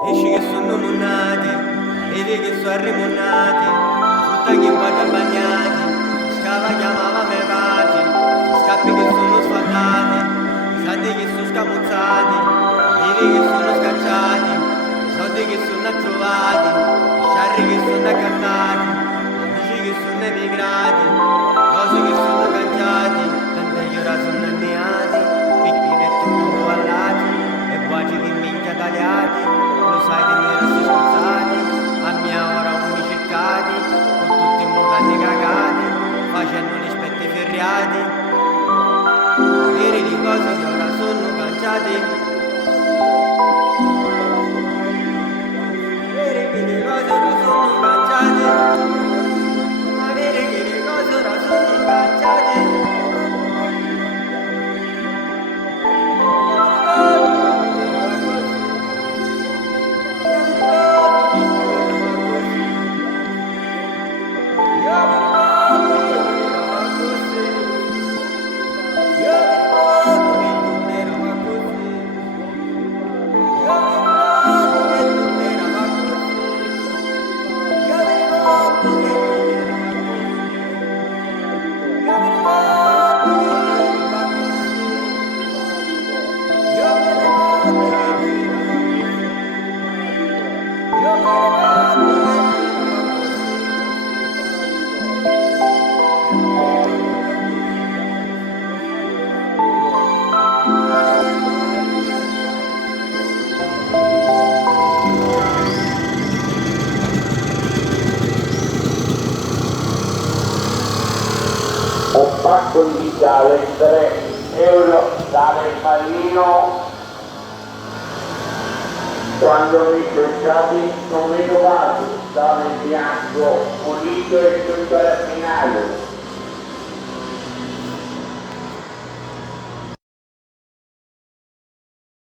Esci che sono monati, vedi che sono arremonati, frutta che poi bagnati, scava chiamava me pati, scappi che sono sfaldati, saldi che sono scamuzzati, vedi che sono scacciati, soldi che sono trovati, sciarri che sono accattati, amici che sono emigrati, cose che sono cangiati, tante che ora sono anneati, picchi che tu ballati, e baci di minchia tagliati, lo sai di noi resti scozzati, a mia ora non cercati, con tutti i mutanti cagati, facendo gli spetti ferriati, veri di cose che ora sono cangiati, veri che di cose ora sono cangiati, ma veri che di cose ora sono cangiati. Un pacco di digitale 3 euro dalle Marino quando mi cercati non mi trovati, stava in bianco, pulito e sul carabinario.